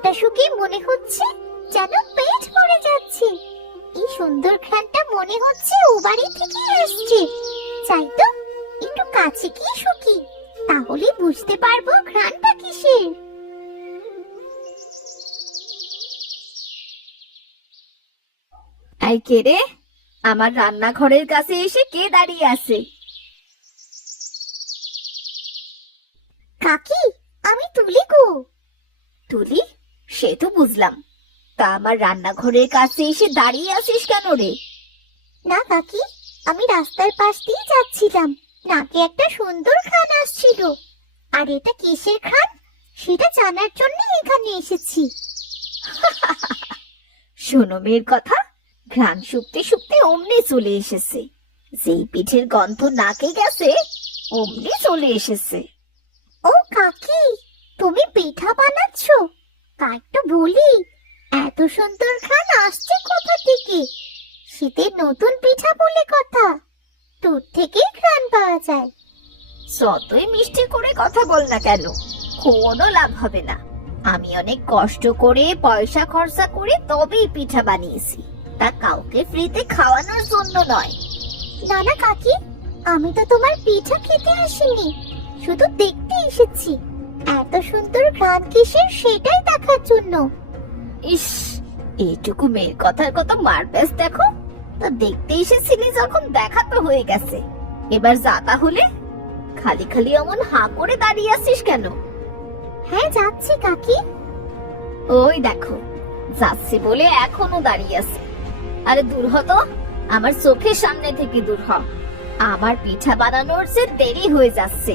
ঘ্রাণটা শুকিয়ে মনে হচ্ছে যেন পেট ভরে যাচ্ছে। এই সুন্দর ঘ্রাণটা মনে হচ্ছে ও বাড়ি থেকে আসছে। চাই তো একটু কাছে গিয়ে শুকি, তাহলে বুঝতে পারবো ঘ্রাণটা কিসের। এই কে রে? আমার রান্নাঘরের কাছে এসে কে দাঁড়িয়ে আছে? কাকি, আমি তুলি গো। তুলি? সে তো বুঝলাম, তা আমার রান্নাঘরের কাছে এসে দাঁড়িয়ে আছিস কেন রে? না কাকি, আমি রাস্তার পাশ দিয়ে যাচ্ছিলাম, নাকে একটা সুন্দর ঘ্রাণ আসছিল। আর এটা কিসের ঘ্রাণ সেটা জানার জন্য এখানে এসেছি। শোনো মেয়ের কথা, ঘ্রাণ শুকতে শুকতে অমনি চলে এসেছে। যেই পিঠের গন্ধ নাকে গেছে অমনি চলে এসেছে। ও কাকি, তুমি পিঠা বানাচ্ছো? তা একটু বলি, এত সুন্দর ঘ্রাণ আসছে কোথা থেকে? শীতের নতুন পিঠা বলে কথা, দুধ থেকেই ঘ্রাণ পাওয়া যায়। যতই মিষ্টি করে কথা বল না কেন, কোনো লাভ হবে না। আমি অনেক কষ্ট করে পয়সা খরচা করে তবেই পিঠা বানিয়েছি, তা কাউকে ফ্রিতে খাওয়ানোর জন্য নয়। না না কাকি, আমি তো তোমার পিঠা খেতে আসিনি, শুধু দেখতে এসেছি। এত সুন্দর ঘ্রাণ কিসের সেটাই দেখার জন্য। ইস, এইটুকু মেয়ের কথার কত মারপ্যাচ দেখো। তা দেখতে এসেছিলি যখন, দেখা তো হয়ে গেছে, এবার যা তাহলে। খালি খালি অমন হাঁ করে দাঁড়িয়ে আছিস কেন? হ্যাঁ যাচ্ছি কাকি। ওই দেখো, যাচ্ছে বলে এখনো দাঁড়িয়ে আছে। আরে দূর হ তো, আমার চোখের সামনে থেকে দূর হ। আমার পিঠা বানানোর যে দেরি হয়ে যাচ্ছে।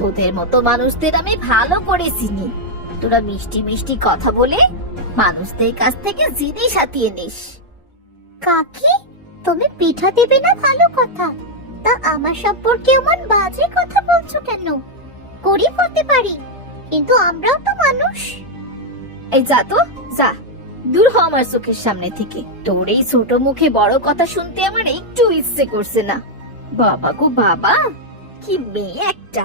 তোদের মতো মানুষদের আমি ভালো করে চিনি। তোরা মিষ্টি মিষ্টি কথা বলে মানুষদের কাছ থেকে জিনিস হাতিয়ে নিস। কাকি, তুমি পিঠা দেবে না ভালো কথা, তা আমার সম্পর্কে এমন বাজে কথা বলছো কেন? গরিব হতে পারি, কিন্তু আমরাও তো মানুষ। এই যা তো, যা দূর হ আমার চোখের সামনে থেকে। তোর এই ছোট মুখে বড় কথা শুনতে আমার একটু ইচ্ছে করছে না। বাবা গো বাবা, কি মেয়ে একটা!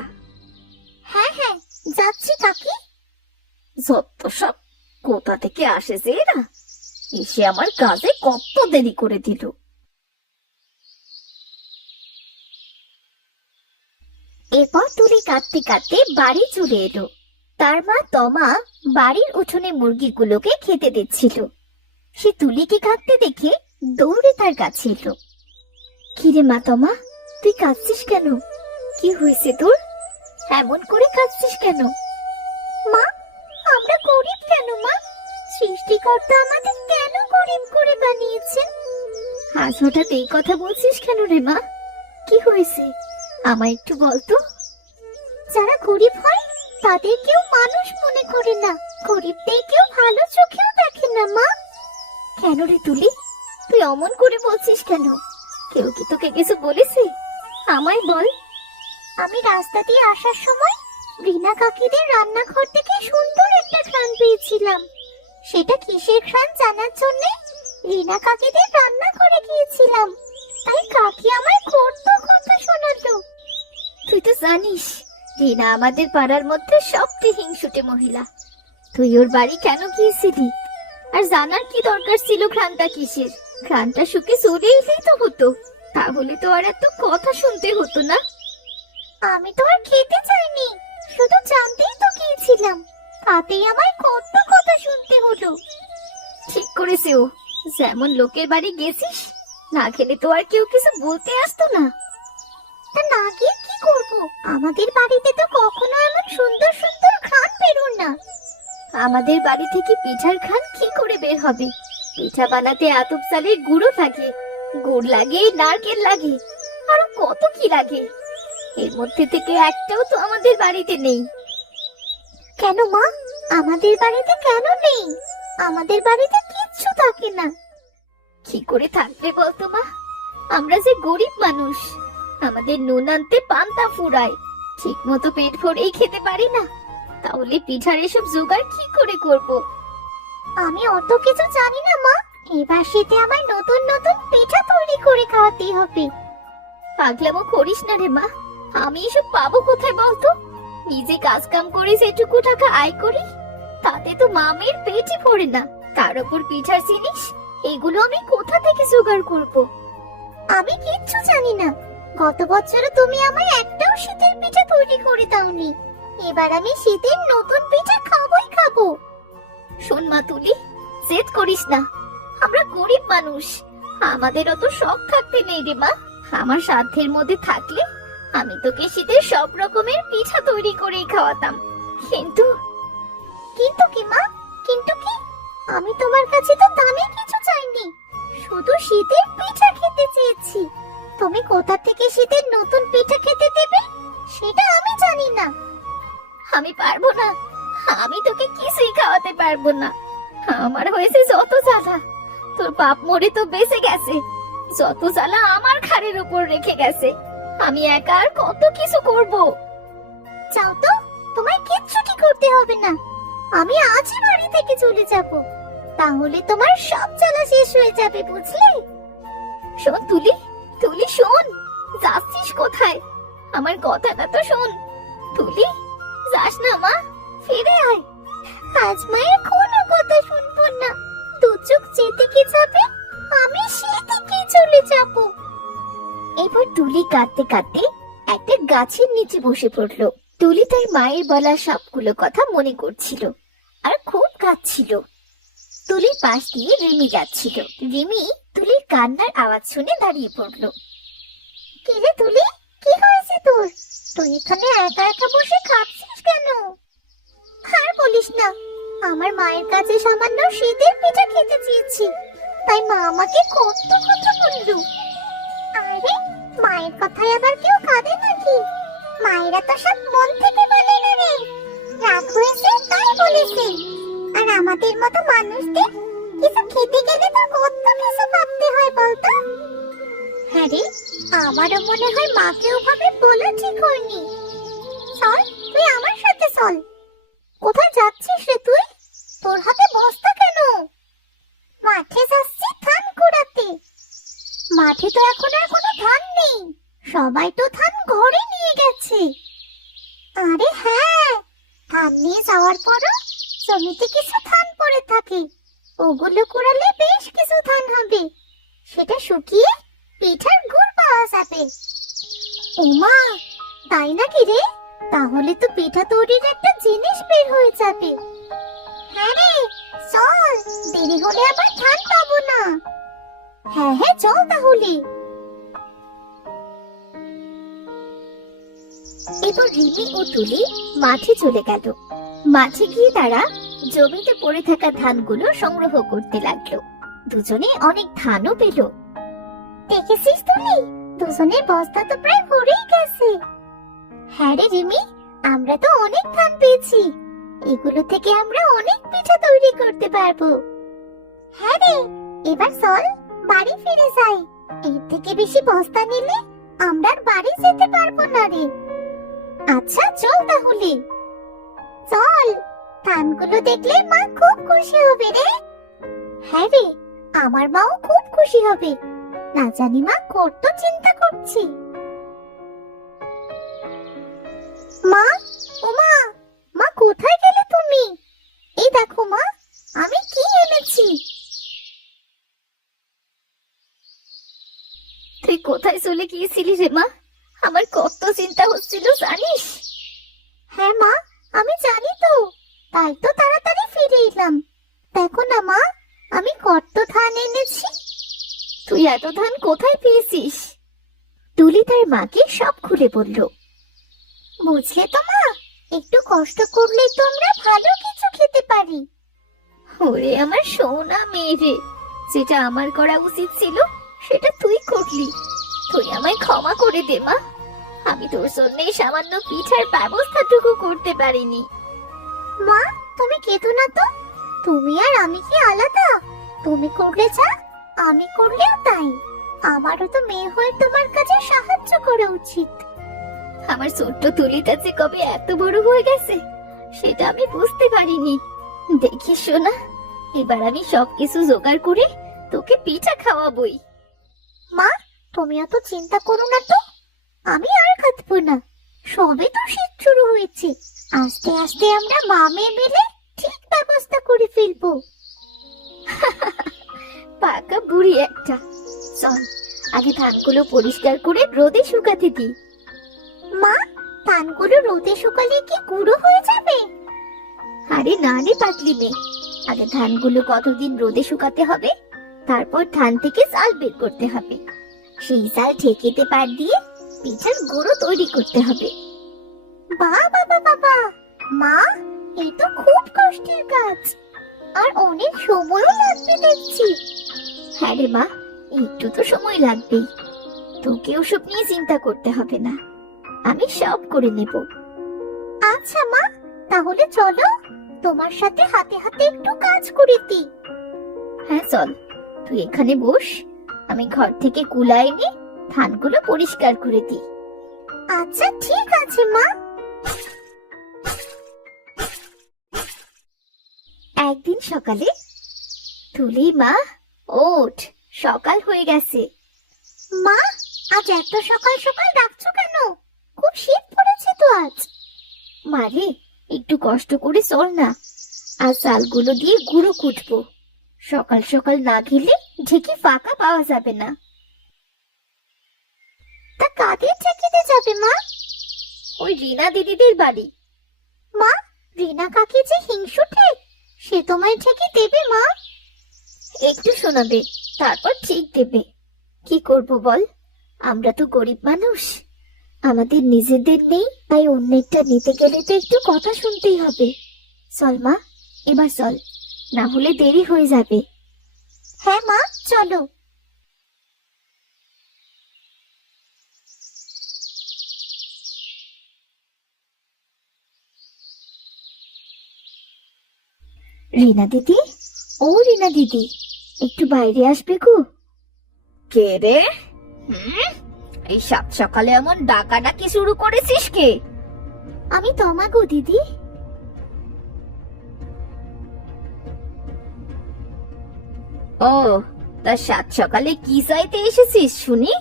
হ্যাঁ হ্যাঁ, যাচ্ছি কাকি। যত সব, কোথা থেকে আসে যে এরা, এসে আমার কাজে কত দেরি করে দিল। এরপর তুলি কাঁদতে কাঁদতে বাড়ি চলে এলো। তার মা তমা বাড়ির উঠোনে মুরগিগুলোকে খেতে দিচ্ছিল। সে তুলিকে কাঁদতে দেখে দৌড়ে তার কাছে এলো। কিরে মা তমা, তুই কাঁদছিস কেন? কি হয়েছে তোর? এমন করে কাঁদছিস কেন? মা, আমরা গরিব কেন মা? সৃষ্টিকর্তা আমাদের কেন গরিব করে বানিয়েছেন? আজ হঠাৎ এই কথা বলছিস কেন রে মা? কি হয়েছে আমায় একটু বলতো। যারা গরিব হয় তাদের কেউ মানুষ মনে করে না, গরিবদের কেউ ভালো চোখেও দেখে না মা। কেন রে তুলি, তুই অমন করে বলছিস কেন? কেউ কি তোকে কিছু বলেছে? আমায় বল। আমি রাস্তা দিয়ে আসার সময় রিনা কাকিদের রান্নাঘর থেকে সুন্দর একটা ঘ্রাণ পেয়েছিলাম। সেটা কিসের ঘ্রাণ জানার জন্য রিনা কাকিদের রান্নাঘরে গিয়েছিলাম। তাই কাকি আমায় কত কথা শোনালো। তুই তো জানিস রিনা আমাদের পাড়ার মধ্যে সবচেয়ে হিংসুটে মহিলা। তুই ওর বাড়ি কেন গিয়েছিলি? আর জানার কি দরকার ছিল ঘ্রাণটা কিসের? ঘ্রাণটা শুকে চলে এলেই তো হতো, তাহলে তো আর এত কথা শুনতে হতো না। আমি তো আর খেতে চাইনি, শুধু জানতেই তো গিয়েছিলাম, তাতেই আমায় কত কথা শুনতে হলো। ঠিক করেছে ও, যেমন লোকের বাড়ি গেছিস, না খেলে তো আর কেউ কিছু বলতে আসতো না। তা না গিয়ে কি করব? আমাদের বাড়িতে তো কখনো এমন সুন্দর সুন্দর ঘ্রাণ বেরোন না। আমাদের বাড়ি থেকে পিঠার ঘ্রাণ কি করে বের হবে? পিঠা বানাতে আতপ চালের গুঁড়ো লাগে, গুড় লাগে, নারকেল লাগে, আরো কত কি লাগে। এর মধ্যে থেকে একটাও তো আমাদের বাড়িতে নেই। কেন মা, আমাদের বাড়িতে কেন নেই? আমাদের বাড়িতে কিচ্ছু থাকে না। কি করে থাকবে বলতো মা? আমরা যে গরিব মানুষ, আমাদের নুন আনতে পান্তা ফুরায়, ঠিক মতো পেট ভরেই খেতে পারি না, তাহলে পিঠার এসব জোগাড় কি করে করব? আমি অত কিছু জানি না মা, এবার শীতে আমায় নতুন নতুন পিঠা তৈরি করে খাওয়াতে হবে। পাগলামো করিস না রে মা, আমি এসব পাবো কোথায় বলতো? নিজে কাজ কাম করে যেটুকু টাকা আয় করি, তা তাতে তো মামের পেটে পড়ে না, তার উপর পিঠার জিনিস, এগুলো আমি কোথা থেকে জোগাড় করব? আমি কিচ্ছু জানি না। গত বছরে তুমি আমায় একটাও শীতের পিঠা তৈরি করে দাওনি। এবার আমি শীতের নতুন পিঠা খাবোই খাবো। শোন মা তুলি, জেদ করিস না, আমরা গরিব মানুষ, আমাদের অত শখ থাকতে নেই রে মা। আমার সাধ্যের মধ্যে থাকলে আমি তোকে শীতের সব রকমের পিঠা তৈরি করেই খাওয়াতাম, কিন্তু কিন্তু কি মা, কিন্তু কি? আমি তোমার কাছে তো দামি কিছু চাইনি, শুধু শীতের পিঠা খেতে চেয়েছি। তুমি কোথা থেকে শীতের নতুন পিঠা খেতে দেবে সেটা আমি জানি না। আমি পারবো না, আমি তোকে কিছুই খাওয়াতে পারবো না। আমার হয়েছে যত জ্বালা, তোর বাপ মরে তো বেঁচে গেছে, যত জ্বালা আমার ঘাড়ের উপর রেখে গেছে। আমি একা আর কত কিছু করব? যাও তো, তোমায় কিচ্ছুটি করতে হবে না। আমি আজই বাড়ি থেকে চলে যাব, তাহলে তোমার সব জ্বালা শেষ হয়ে যাবে, বুঝলে? শোন তুলি, তুলি শোন, যাচ্ছিস কোথায়? আমার কথাটা তো শোন। তুলি, যাস না মা, ফিরে আয়। আজ মায়ের কোনো কথা শুনবো না। দু চোখ যেদিকে যাবে আমি সেদিকেই চলে যাব। এবার তুলি কাঁদতে কাঁদতে একটা গাছের নিচে বসে পড়ল। তুলি তার মায়ের বলা সবগুলো কথা মনে করছিল আর খুব কাঁদছিল। তুলির পাশ দিয়ে রিমি যাচ্ছিল। রিমি তুলির কান্নার আওয়াজ শুনে দাঁড়িয়ে পড়ল। কি রে তুলি, কি হয়েছে তোর? তুই এখানে একা একা বসে খাচ্ছিস কেন? আর বলিস না, আমার মায়ের কাছে সামান্য শীতের পিঠা খেতে চেয়েছি, তাই মা আমাকে কত কথা বলল। আরে, মায়ের কথায় আবার কেউ কাঁদে নাকি? মায়েরা তো সব মন থেকে বলে না রে, রাগ হয়েছে তাই বলেছে। আর আমাদের মতো মানুষদের কিছু খেতে গেলে তো কত কিছু ভাবতে হয় বলতো। হ্যাঁ রে, আমারও মনে হয় মাকে ওভাবে বলা ঠিক হয়নি। চল, তুই আমার সাথে চল। কোথায় যাচ্ছিস রে তুই? তোর হাতে বস্তা কেন? মাঠে যাচ্ছি ধান কুড়াতে। মাঠে তো এখন আর কোনো ধান নেই, সবাই তো ধান ঘরে নিয়ে গেছে। আরে হ্যাঁ, ধান নিয়ে যাওয়ার পরও জমিতে কিছু ধান পড়ে থাকে, ওগুলো কুড়ালে বেশ কিছু ধান হবে। সেটা শুকিয়ে পিঠার গুড় পাওয়া যাবে। ওমা, তাই নাকি রে? তাহলে তো পিঠা তৈরির একটা জিনিস বের হয়ে যাবে। হ্যাঁ রে, চল, দেরি হলে আবার ধান পাবো না। হ্যাঁ হ্যাঁ, চল তাহলে। এরপর রিমি ও তুলি মাঠে চলে গেল। মাঠে গিয়ে তারা জমিতে পড়ে থাকা ধানগুলো সংগ্রহ করতে লাগলো। দুজনে অনেক ধানও পেল। দেখেছিস তুলি, দুজনের বস্তা তো প্রায় ভরেই গেছে। হ্যাঁ রে রিমি, আমরা তো অনেক ধান পেয়েছি, এগুলো থেকে আমরা অনেক পিঠা তৈরি করতে পারবো। হ্যাঁ রে, এবার চল বাড়ি ফিরে যাই। এর থেকে বেশি বস্তা নিলে আমরা আর বাড়ি যেতে পারবো না রে। আচ্ছা চল তাহলে। চল, ধানগুলো দেখলে মা খুব খুশি হবে রে। হ্যাঁ রে, আমার মাও খুব খুশি হবে। না জানি মা কত চিন্তা করছি। মা, ও মা, মা কোথায় গেলে তুমি? এই দেখো মা, আমি কি এনেছি। তুই কোথায় চলে গিয়েছিলি রে মা? আমার কত চিন্তা হচ্ছিল জানিস? হ্যাঁ মা, আমি জানি তো, তাই তো তাড়াতাড়ি ফিরে এলাম। দেখো না মা, আমি কত ধান এনেছি। তুই এত ধান কোথায় পেয়েছিস? তুলি তার মাকে সব খুলে বলল। বুঝলে তো মা, একটু কষ্ট করলেই তো আমরা ভালো কিছু খেতে পারি। ওরে আমার সোনা মেয়ে রে, যেটা আমার করা উচিত ছিল সেটা তুই করলি। তুই আমায় ক্ষমা করে দে মা, আমি তোর জন্য সামান্য পিঠার ব্যবস্থাটুকু করতে পারিনি। মা, তুমি কেঁদো না তো, তুমি আর আমি কি আলাদা? তুমি করলে যা, আমি করলেও তাই। আমারও তো মেয়ে হয়ে তোমার কাছে সাহায্য করা উচিত। আমার ছোট্ট তুলিটা যে কবে এত বড় হয়ে গেছে সেটা আমি বুঝতে পারিনি। দেখিস সোনা, এবার আমি সবকিছু জোগাড় করে তোকে পিঠা খাওয়াবই। মা, তুমি এত চিন্তা করো না তো, আমি আর কাঁদবো না। সবে তো শীত শুরু হয়েছে, আস্তে আস্তে আমরা মা মেয়ে মিলে ঠিক ব্যবস্থা করে ফেলবো। পাকা বুড়ি একটা। চল আগে ধানগুলো পরিষ্কার করে রোদে শুকাতে দিই। মা, ধানগুলো রোদে শুকালে কি গুঁড়ো হয়ে যাবে? আরে না রে পাতলি মেয়ে, আগে ধানগুলো কতদিন রোদে শুকাতে হবে, তারপর ধান থেকে চাল বের করতে হবে। সেই চাল ঠেকেতে পার দিয়ে পিঠার গুঁড়ো তৈরি করতে হবে। বাবা বাবা, মা, এই তো খুব কষ্টের কাজ, আর অনেক সময়ও লাগবে দেখছি। হ্যাঁ রে মা, একটু তো সময় লাগবেই। তোকে ওসব নিয়ে চিন্তা করতে হবে না, আমি সব করে নেব। আচ্ছা মা, তাহলে চলো তোমার সাথে হাতে হাতে একটু কাজ করে দিই। হ্যাঁ চল, তুই এখানে বস, আমি ঘর থেকে কুলা এনে ধানগুলো পরিষ্কার করে দিই। আচ্ছা ঠিক আছে মা। একদিন সকালে, তুলি মা ওঠ, সকাল হয়ে গেছে। মা, আজ এত সকাল সকাল ডাকছো কেন? খুব শীত পড়েছে তো আজ। মারে, একটু কষ্ট করে চল না, আর চালগুলো দিয়ে গুঁড়ো কুটবো। সকাল সকাল না গেলে ঢেকি ফাঁকা পাওয়া যাবে না। তা কাদের ঠেকিতে যাবে মা? ওই রিনা দিদিদের বাড়ি। মা, রিনা কাকি যে হিংসুটে, সে তোমায় ঠেকি দেবে মা? একটু শোনাবে, তারপর ঠিক দেবে। কি করব বল, আমরা তো গরিব মানুষ, আমাদের নিজেদের নেই, তাই অন্যেরটা নিতে গেলে তো একটু কথা শুনতেই হবে। চল মা, এবার চল, না হলে দেরি হয়ে যাবে। হ্যাঁ মা, চলো। রিনা দিদি, ও রিনা দিদি, একটু বাইরে আসবে গো। কে রে? এই সাত সকালে এমন ডাকাডাকি শুরু করেছিস কে? আমি তোমা গো দিদি। ও, তা সাত সকালে কি চাইতে এসেছিস শুনি?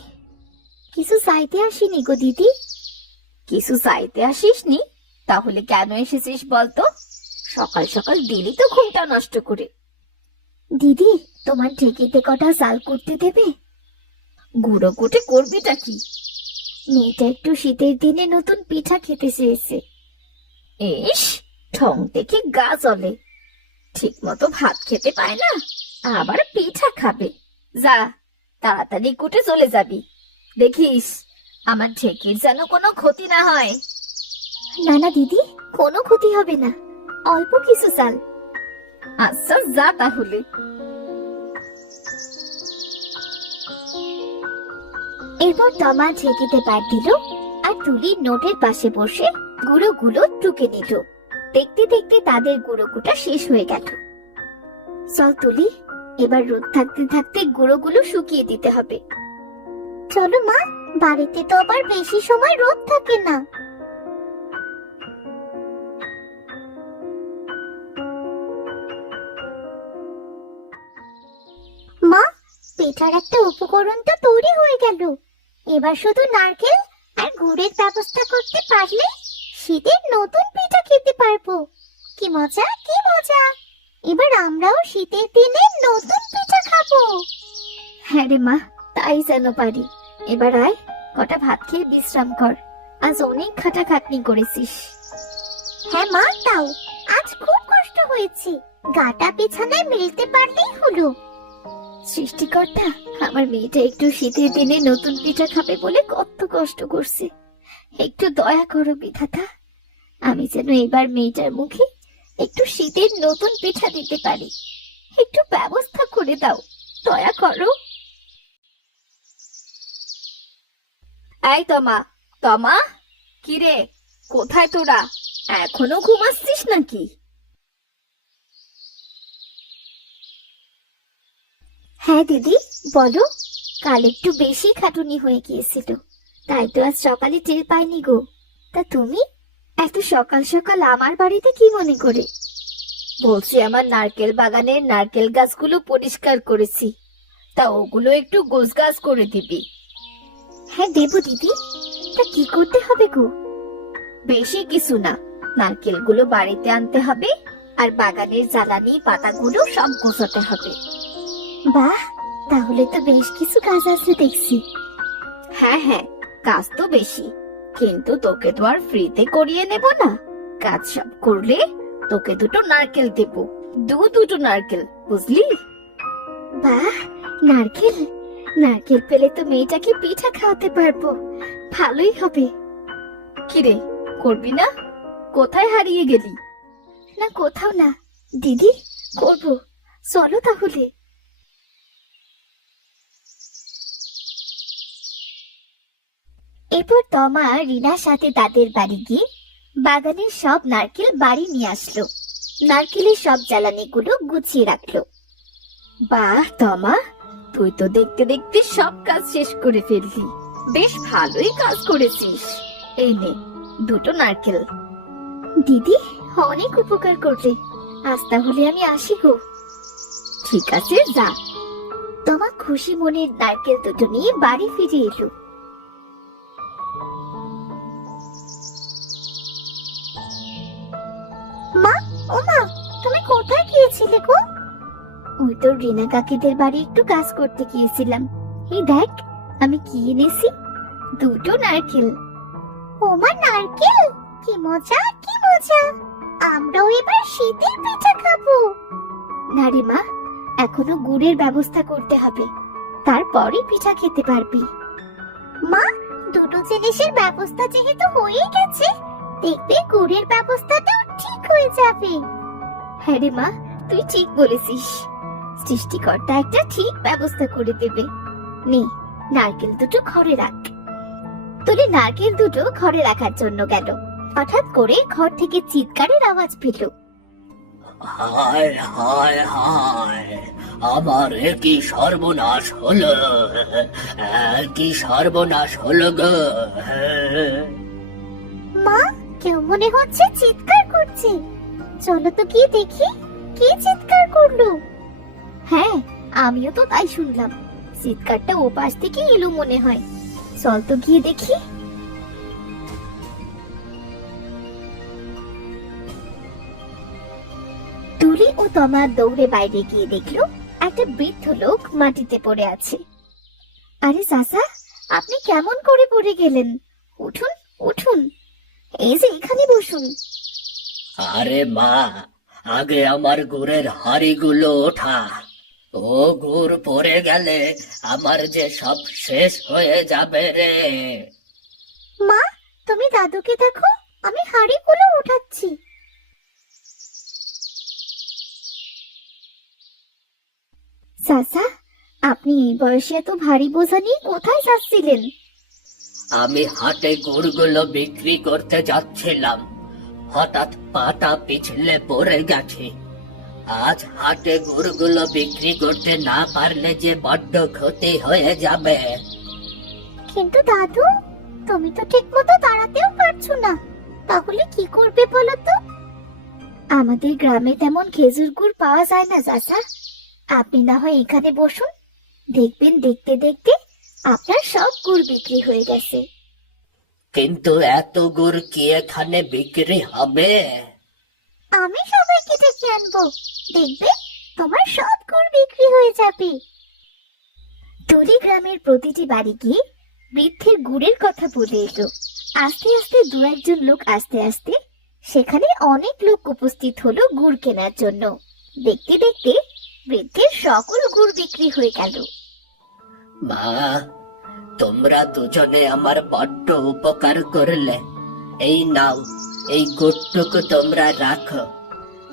কিছু চাইতে আসিনি গো দিদি। কিছু চাইতে আসিসনি? তাহলে কেন এসেছিস বলতো? সকাল সকাল দিলি তো ঘুমটা নষ্ট করে। দিদি, তোমার ঢেকিতে কটা চাল করতে দেবে? গুঁড়ো কুটে করবিটা কি? মেয়েটা একটু শীতের দিনে নতুন পিঠা খেতে চেয়েছে। ইস, ঠং দেখে গা জ্বলে, ঠিক মতো ভাত খেতে পায় না, আবার পিঠা খাবে। যা, তাড়াতাড়ি কুটে চলে যাবি, দেখিস আমার ঢেকির যেন কোনো ক্ষতি না হয়। না না দিদি, কোনো ক্ষতি হবে না, অল্প কিছু চাল। আচ্ছা যা তাহলে। এরপর তমা ঢেকিতে পার দিল, আর তুলি নোটের পাশে বসে গুঁড়োগুলো টুকে নিল। দেখতে দেখতে তাদের গুঁড়ো কুটা শেষ হয়ে গেল। চল তুলি, এবার রোদ থাকতে থাকতে গুঁড়োগুলো শুকিয়ে দিতে হবে। চলো মা, বাড়িতে তো আবার বেশি সময় রোদ থাকে না। মা, পিঠার একটা উপকরণ তো তৈরি হয়ে গেল। এবার শুধু নারকেল আর গুড়ের ব্যবস্থা করতে পারলে শীতের নতুন পিঠা খেতে পারবো। কি মজা, কি মজা! এবার আমরাও শীতের দিনে নতুন পিঠা খাবো। হ্যাঁ রে মা, তাই যেন পারি। এবার আয়, কটা ভাত খেয়ে বিশ্রাম কর, আজ অনেক খাটাখাটনি করেছিস। হ্যাঁ মা, তাও আজ খুব কষ্ট হয়েছে, গাটা বিছানায় মেলতে পারলেই হলো। সৃষ্টিকর্তা, আমার মেয়েটা একটু শীতের দিনে নতুন পিঠা খাবে বলে কত কষ্ট করছে, একটু দয়া করো বিধাতা, আমি যেন এবার মেয়েটার মুখে একটু শীতের নতুন পিঠা দিতে পারি। একটু ব্যবস্থা করে দাও, দয়া করো। এই তমা, তমা, কিরে, কোথায় তোরা? এখনো ঘুমাচ্ছিস নাকি? হ্যাঁ দিদি, বলো। কাল একটু বেশি খাটুনি হয়ে গিয়েছিল, তাই তো আজ সকালে টের পাইনি গো। তা তুমি এত সকাল সকাল আমার বাড়িতে কি মনে করে? বলছি আমার নারকেল বাগানের নারকেল গাছগুলো পরিষ্কার করেছি, তা ওগুলো একটু গোছগাছ করে দিবি। হ্যাঁ দেবো দিদি। তা কি করতে হবে গো? বেশি কিছু না, নারকেলগুলো বাড়িতে আনতে হবে, আর বাগানের জ্বালানি পাতাগুলো সব গোছাতে হবে। বাহ, তাহলে তো বেশ কিছু কাজ আছে দেখছি। হ্যাঁ হ্যাঁ, কাজ তো বেশি, কিন্তু তোকে তো আর ফ্রিতে করিয়ে নেব না। কাজ সব করলে তোকে দুটো নারকেল দেব, দুটো নারকেল, বুঝলি? বাহ, নারকেল! নারকেল পেলে তো মেয়েটাকে পিঠা খাওয়াতে পারবো, ভালোই হবে। কিরে, করবি না? কোথায় হারিয়ে গেলি? না, কোথাও না দিদি, করবো, চলো তাহলে। এরপর তমা রিনার সাথে তাদের বাড়ি গিয়ে বাগানের সব নারকেল বাড়ি নিয়ে আসলো। নারকেলের সব জ্বালানিগুলো গুছিয়ে রাখলো। বাহ তমা, তুই তো দেখতে দেখতে সব কাজ শেষ করে ফেললি। বেশ ভালোই কাজ করেছিস। এই নে দুটো নারকেল। দিদি, অনেক উপকার করলে। আজ তাহলে আমি আসি গো। ঠিক আছে, যা। তমা খুশি মনে নারকেল দুটো নিয়ে বাড়ি ফিরে এলো। মা, ও মা, তুমি কোথায় গিয়েছিলে গো? ওই তো রিনা কাকিদের বাড়ি একটু কাজ করতে গিয়েছিলাম। এই দেখ, আমি কি এনেছি, দুটো নারকেল। ও মা, নারকেল! কি মজা, কি মজা! আমরাও এবার শীতের পিঠা খাবো। না রে মা, এখনো গুড়ের ব্যবস্থা করতে হবে, তারপরে পিঠা খেতে পারবি। মা, দুটো জিনিসের ব্যবস্থা যেহেতু হয়ে গেছে, দেখবে গুড়ের ব্যবস্থাটাও ঠিক হয়ে যাবে। হ্যাঁ রে মা, তুই ঠিক বলেছিস। সৃষ্টিকর্তা একটা ঠিক ব্যবস্থা করে দেবে। নে, নারকেল দুটো ঘরে রাখ। তুলে নারকেল দুটো ঘরে রাখার জন্য গেল, হঠাৎ করে ঘর থেকে চিৎকারের আওয়াজ পেল। হায় হায় হায়, আমার কি সর্বনাশ হলো! কি সর্বনাশ হলো গো! মা, কেউ মনে হচ্ছে চিৎকার করছে। চলো তো গিয়ে দেখি কে চিৎকার করলো। হ্যাঁ, আমিও তো তাই শুনলাম। চিৎকারটা ওপাশ থেকে এলো মনে হয়। চল তো গিয়ে দেখি। তুলি ও তমা দৌড়ে বাইরে গিয়ে দেখলো একটা বৃদ্ধ লোক মাটিতে পড়ে আছে। আরে চাচা, আপনি কেমন করে পড়ে গেলেন? উঠুন, উঠুন, এই যে এখানে বসুন। আরে মা, আগে আমার গুড়ের হাঁড়িগুলো ওঠা। ও গুড় পড়ে গেলে আমার যে সব শেষ হয়ে যাবে রে। মা, তুমি দাদুকে দেখো, আমি হাঁড়িগুলো উঠাচ্ছি। চাচা, আপনি এই বয়সে এত ভারী বোঝা নিয়ে কোথায় যাচ্ছিলেন? আমি হাটে গুড়গুলো বিক্রি করতে যাচ্ছিলাম, হঠাৎ পাটা পিছলে পড়ে গেছে। আজ হাটে গুড়গুলো বিক্রি করতে না পারলে যে বড্ড ক্ষতি হয়ে যাবে। কিন্তু দাদু, তুমি তো ঠিক মতো দাঁড়াতেও পারছো না, তাহলে কি করবে বলো তো? আমাদের গ্রামে তেমন খেজুর গুড় পাওয়া যায় না চাচা। আপনি না হয় এখানে বসুন, দেখবেন দেখতে দেখতে আপনার সব গুড় বিক্রি হয়ে গেছে। কিন্তু এত গুড় কি এখানে বিক্রি হবে? আমি সবাইকে ডেকে আনবো, দেখবে তোমার সব গুড় বিক্রি হয়ে যাবে। তুলি গ্রামের প্রতিটি বাড়ি গিয়ে বৃদ্ধের গুড়ের কথা বলে এলো। আস্তে আস্তে দু একজন লোক আসতে আসতে সেখানে অনেক লোক উপস্থিত হলো গুড় কেনার জন্য। দেখতে দেখতে বৃদ্ধের সকল গুড় বিক্রি হয়ে গেল। মা, তোমরা দুজনে আমার বড্ড উপকার করলে। এই নাও, এই গুড়টুকু তোমরা রাখো।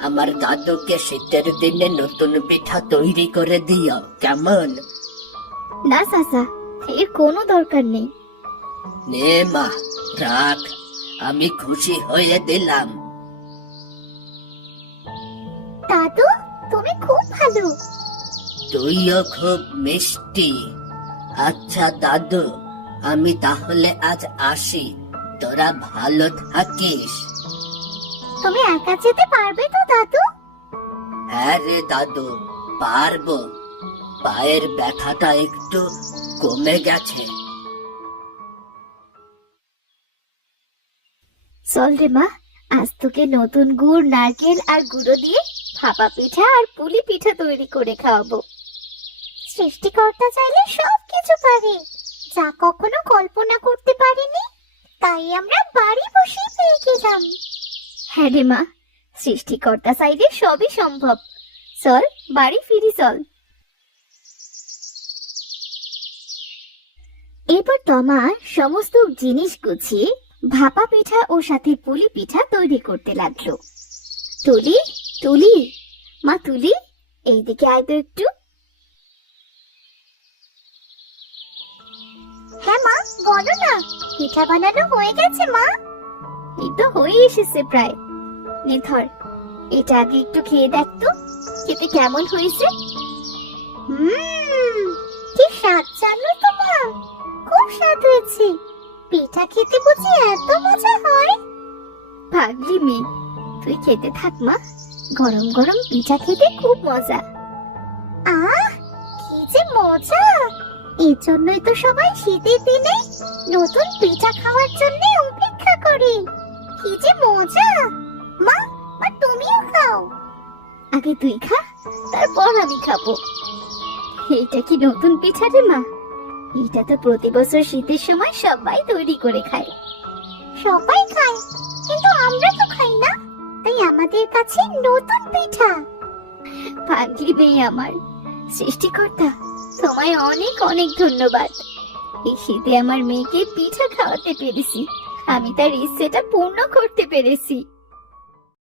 আমার দাদুকে শীতের দিনে নতুন পিঠা তৈরি করে দিও, কেমন? না চাচা, এর কোনো দরকার নেই। নে মা, রাখ, আমি খুশি হয়ে দিলাম। দাদু, তুমি খুব ভালো। তুইও খুব মিষ্টি। আচ্ছা দাদু, আমি তাহলে আজ আসি। তোরা ভালো থাকিস। তুমি একা যেতে পারবে তো দাদু? হ্যাঁ রে দাদু, পারবো। পায়ের ব্যথাটা একটু কমে গেছে। চল রে মা, আজ তোকে নতুন গুড়, নারকেল আর গুঁড়ো দিয়ে ভাপা পিঠা আর পুলি পিঠা তৈরি করে খাওয়াবো। সৃষ্টিকর্তা চাইলে সবকিছু পারে, যা কখনো কল্পনা করতে পারিনি, তাই আমরা বাড়ি বসে পেয়ে গেলাম। হ্যাঁ রে মা, সৃষ্টিকর্তা চাইলে সবই সম্ভব। চল বাড়ি ফিরি চল। এরপর তমা সমস্ত জিনিস গুছিয়ে ভাপা পিঠা ও সাথে পুলি পিঠা তৈরি করতে লাগলো। তুলি, তুলি, মা তুলি, এইদিকে আয় তো একটু। হ্যাঁ মা, বলো না, পিঠা বানানো হয়ে গেছে মা? এই তো হয়ে এসেছে প্রায়। নে ধর, এটা আগে একটু খেয়ে দেখ তো, খেতে কেমন হয়েছে। কি স্বাদ জানো তো মা, খুব স্বাদ হয়েছে। পিঠা খেতে বুঝি এত মজা হয়? ভাগলি মেয়ে, তুই খেতে থাক মা, গরম গরম পিঠা খেতে খুব মজা। আহ, কি যে মজা! এই জন্যই তো সবাই শীতের দিনে নতুন পিঠা খাওয়ার জন্য অপেক্ষা করে। কি যে মজা! মা, মা তুমিও খাও। আগে তুই খা, তারপর আমি খাবো। এইটা কি নতুন পিঠা রে মা? এটা তো প্রতি বছর শীতের সময় সবাই তৈরি করে খায়। সবাই খায়, কিন্তু আমরা তো খাই না, তাই আমাদের কাছে নতুন পিঠা। ভাগ্যি মেয়ে আমার, সৃষ্টিকর্তা তোমায় অনেক অনেক ধন্যবাদ। এই শীতে আমার মেয়েকে পিঠা খাওয়াতে পেরেছি, আমি তার ইচ্ছেটা পূর্ণ করতে পেরেছি।